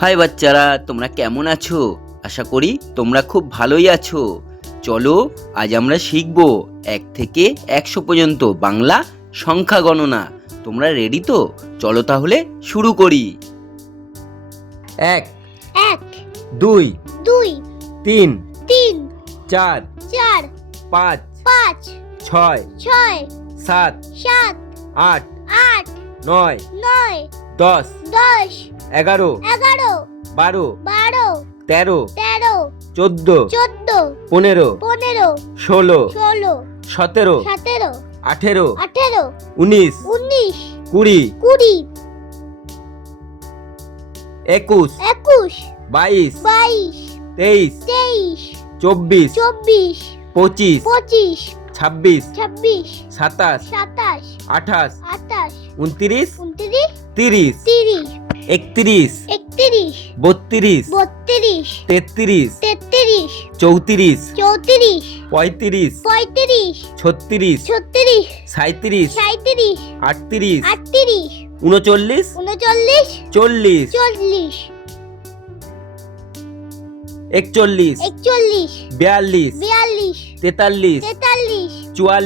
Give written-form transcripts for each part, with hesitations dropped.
High বাচ্চারা, তোমরা কেমন আছো? আশা করি তোমরা খুব ভালোই আছো। চলো আজ আমরা শিখব 1 থেকে 100 পর্যন্ত বাংলা সংখ্যা গণনা। তোমরা রেডি তো? চলো তাহলে শুরু করি। 1 1 2 2 3 3 4 4 5 5 6 6 7 7 8 8 9 9 10 10 11 11 12 12 13 13 14 14 15 15 16 16 17 17 18 18 19 19 20 20 21 21 22 22 23 23 24 24 25 25 26 26 27 27 28 28 29 29 30 30 31 31 32 32 33 33 34 34 35 35 36 36 37 37 38 38 39 39 40 40 41 41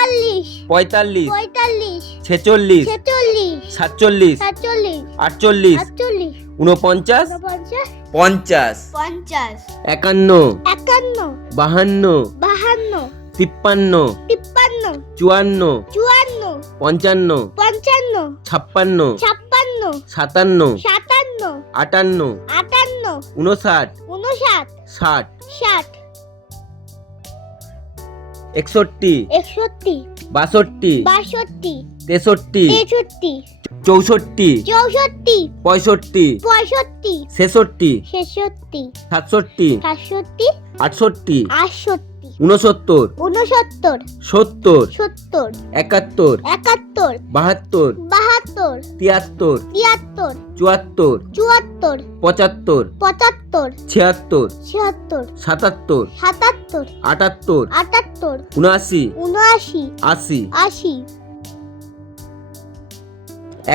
42 42 43 43 44 44 45 45 46 46 47 47 48 48 49 49 50 50 51 51 52 52 53 53 54 54 55 55 56 56 57 57 58 58 59 59 60 60 61 61 62 62 63 63 64 64 65 65 ছেষট্টি 66 সাতষট্টি 67 আটষট্টি 68 ঊনসত্তর 69 সত্তর 70 একাত্তর 71 বাহাত্তর 72 তিয়াত্তর 73 চুয়াত্তর 74 পঁচাত্তর 75 ছিয়াত্তর 76 সাতাত্তর 77 আটাত্তর 78 উনআশি 79 আশি 80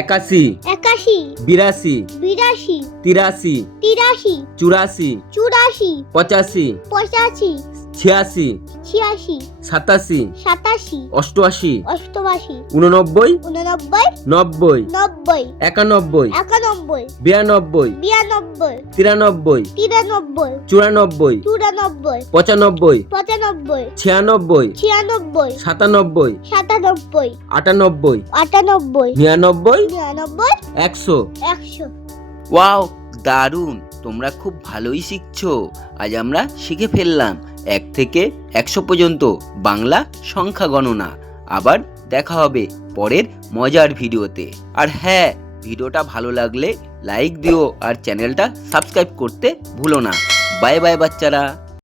একাশি 81 বিরাশি 82 তিরাশি 83 চুরাশি 84 পঁচাশি 85 ছিয়াশি 86 সাতাশি 87 অষ্টআশি 88 ঊননব্বই 89 নব্বই 90 একানব্বই 91 বিরানব্বই 92 তিরানব্বই 93 চুরানব্বই 94 পঁচানব্বই 95 ছিয়ানব্বই 96 সাতানব্বই 97 আটানব্বই 98 নিরানব্বই 99 একশো 100 ওয়াও, দারুণ! তোমরা খুব ভালোই শিখছো। আজ আমরা শিখে ফেললাম 1 থেকে 100 পর্যন্ত বাংলা সংখ্যা গণনা। আবার দেখা হবে পরের মজার ভিডিওতে। আর হ্যাঁ, ভিডিওটা ভালো লাগলে লাইক দিও আর চ্যানেলটা সাবস্ক্রাইব করতে ভুলো না। বাই বাই বাচ্চারা।